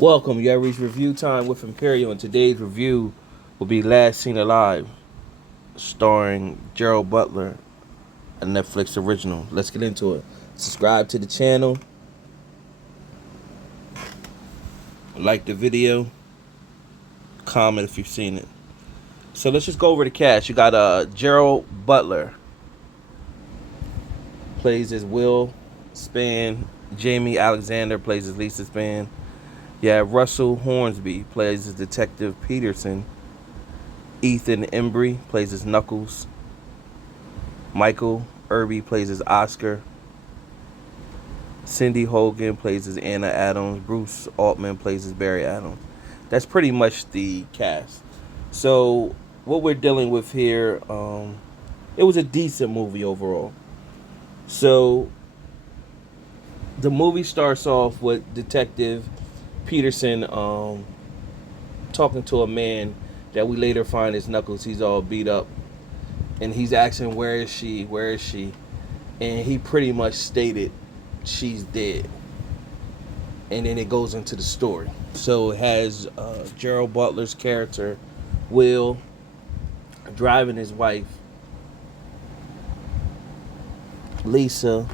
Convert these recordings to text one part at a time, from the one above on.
Welcome, you have reached review time with Imperial, and today's review will be Last Seen Alive, starring Gerald Butler, a Netflix original. Let's get into it. Subscribe to the channel, like the video, comment if you've seen it. So let's just go over the cast. You got Gerald Butler, plays as Will Spann. Jamie Alexander plays as Lisa Spann. You have Russell Hornsby, plays as Detective Peterson. Ethan Embry plays as Knuckles. Michael Irby plays as Oscar. Cindy Hogan plays as Anna Adams. Bruce Altman plays as Barry Adams. That's pretty much the cast. So what we're dealing with here, it was a decent movie overall. So the movie starts off with Detective Peterson talking to a man that we later find is Knuckles. He's all beat up, and he's asking, "Where is she? Where is she?" And he pretty much stated, "She's dead." And then it goes into the story. So it has Gerald Butler's character, Will, driving his wife, Lisa,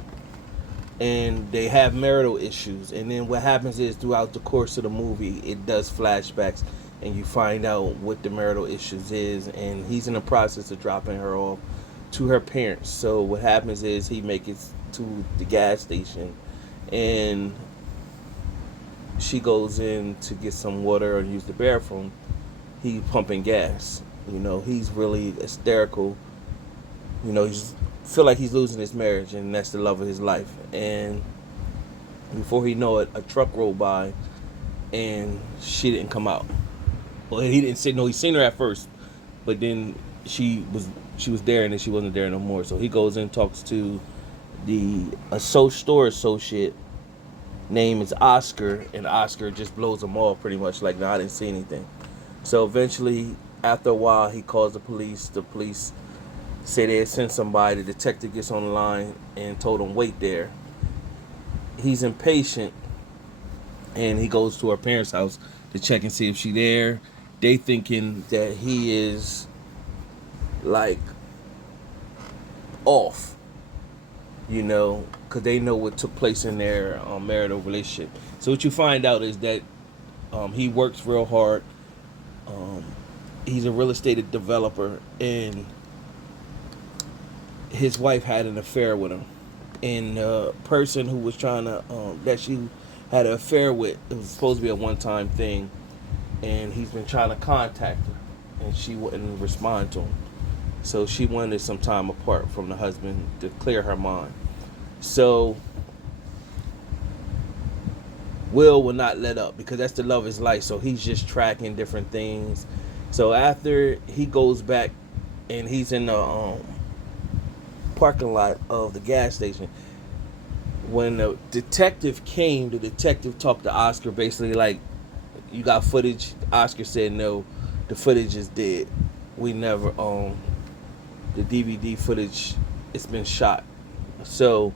and they have marital issues. And then what happens is throughout the course of the movie, it does flashbacks, and you find out what the marital issues is. And he's in the process of dropping her off to her parents. So what happens is he makes it to the gas station, and she goes in to get some water or use the bathroom. He's pumping gas. He's really hysterical. He's feel like he's losing his marriage, and that's the love of his life. And before he know it, a truck rolled by, and she didn't come out. Well, he didn't say no. He seen her at first, but then she was there, and then she wasn't there no more. So he goes in and talks to the store associate. Name is Oscar, and Oscar just blows him off pretty much like, "No, I didn't see anything." So eventually, after a while, he calls the police. The police say they had sent somebody. The detective gets on the line and told him wait there. He's impatient, and he goes to her parents' house to check and see if she's there. They thinking that he is like off, because they know what took place in their marital relationship. So what you find out is that he works real hard. He's a real estate developer, and his wife had an affair with him. And the person who was trying to that she had an affair with, it was supposed to be a one-time thing, and he's been trying to contact her, and she wouldn't respond to him. So she wanted some time apart from the husband to clear her mind. So Will not let up, because that's the love of his life. So he's just tracking different things. So after he goes back, and he's in the parking lot of the gas station, when the detective came, the detective talked to Oscar, basically like, "You got footage?" Oscar said, "No, the footage is dead. We never own the DVD footage. It's been shot." So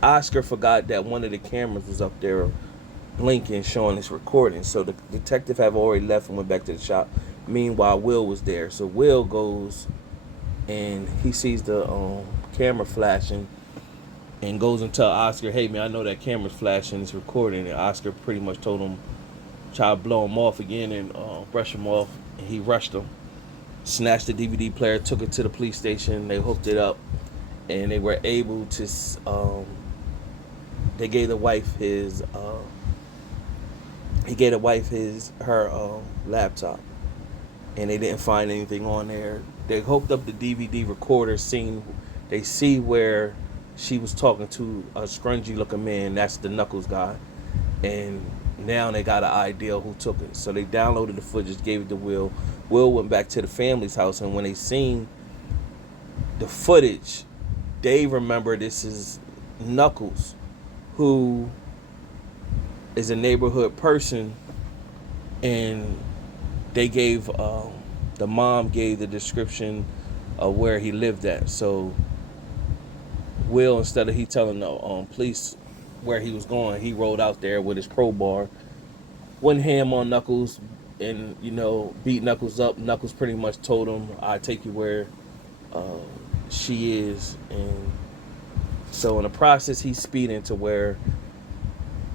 Oscar forgot that one of the cameras was up there blinking, showing his recording. So the detective have already left and went back to the shop. Meanwhile, Will was there. So Will goes, and he sees the camera flashing, and goes and tell Oscar, "Hey man, I know that camera's flashing, it's recording." And Oscar pretty much told him, try to blow him off again and brush him off. And he rushed him, snatched the DVD player, took it to the police station. They hooked it up, and they were able to they gave the wife his he gave the wife her laptop, and they didn't find anything on there. They hooked up the DVD recorder, they see where she was talking to a scrungy looking man. That's the Knuckles guy. And now they got an idea who took it. So they downloaded the footage, gave it to Will. Will went back to the family's house, and when they seen the footage, they remember this is Knuckles, who is a neighborhood person. And they gave the mom gave the description of where he lived at. So Will, instead of he telling the police where he was going. He rode out there with his crowbar, went ham on Knuckles, and beat Knuckles up. Knuckles pretty much told him, "I take you where uh, she is," and so in the process, he's speeding to where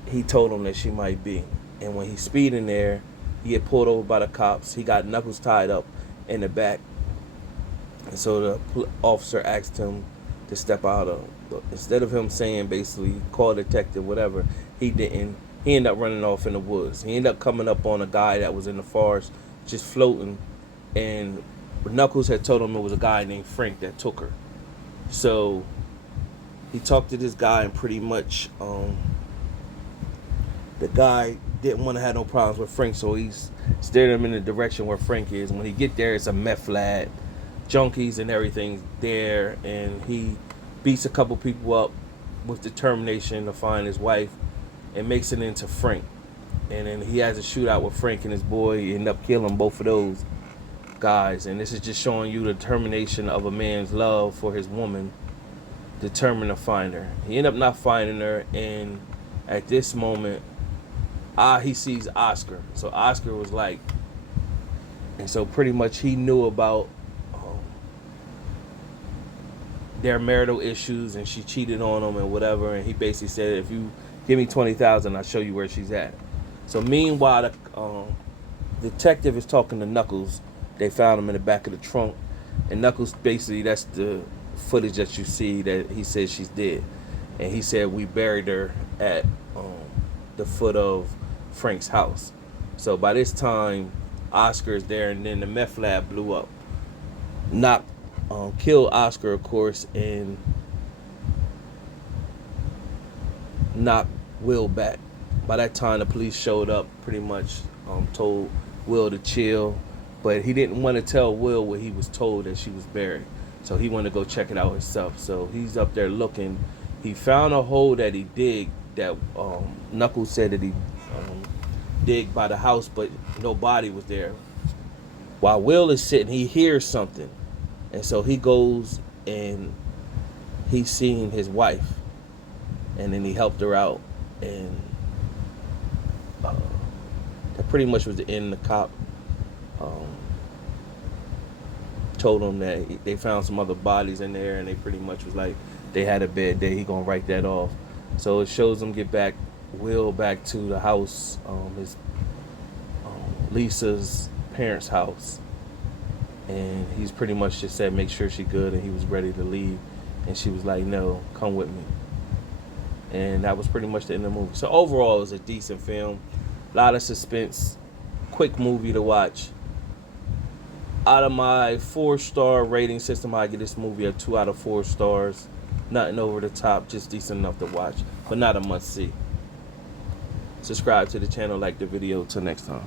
he told him that she might be. And when he's speeding there, he get pulled over by the cops. He got Knuckles tied up in the back, and so the officer asked him to step out of. Instead of him saying basically call a detective, whatever, he didn't. He ended up running off in the woods. He ended up coming up on a guy that was in the forest, just floating, and Knuckles had told him it was a guy named Frank that took her. So he talked to this guy, and pretty much the guy didn't want to have no problems with Frank, so he's steered him in the direction where Frank is. When he get there, it's a meth lab, junkies and everything there, and he beats a couple people up with determination to find his wife and makes it into Frank. And then he has a shootout with Frank and his boy. He end up killing both of those guys. And this is just showing you the determination of a man's love for his woman, determined to find her. He ended up not finding her, and at this moment, he sees Oscar. So Oscar was like, and so pretty much he knew about their marital issues, and she cheated on him and whatever. And he basically said, if you give me 20,000, I'll show you where she's at. So meanwhile, the detective is talking to Knuckles. They found him in the back of the trunk, and Knuckles basically, that's the footage that you see that he says she's dead. And he said we buried her at the foot of Frank's house. So by this time, Oscar is there, and then the meth lab blew up, killed Oscar, of course, and knocked Will back. By that time, the police showed up, pretty much told Will to chill, but he didn't want to tell Will what he was told, that she was buried. So he wanted to go check it out himself. So he's up there looking. He found a hole that he digged that Knuckles said that he digged by the house, but no body was there. While Will is sitting, he hears something. And so he goes and he's seen his wife. And then he helped her out. And that pretty much was the end. The cop told him that they found some other bodies in there, and they pretty much was like, they had a bad day, he gonna write that off. So it shows them get back, Will back to the house, his Lisa's parents' house, and he's pretty much just said make sure she's good, and he was ready to leave, and she was like, no, come with me. And that was pretty much the end of the movie. So overall, it was a decent film, a lot of suspense, quick movie to watch. Out of my 4-star rating system, I give this movie a 2 out of 4 stars. Nothing over the top, just decent enough to watch, but not a must see. Subscribe to the channel, like the video. Till next time.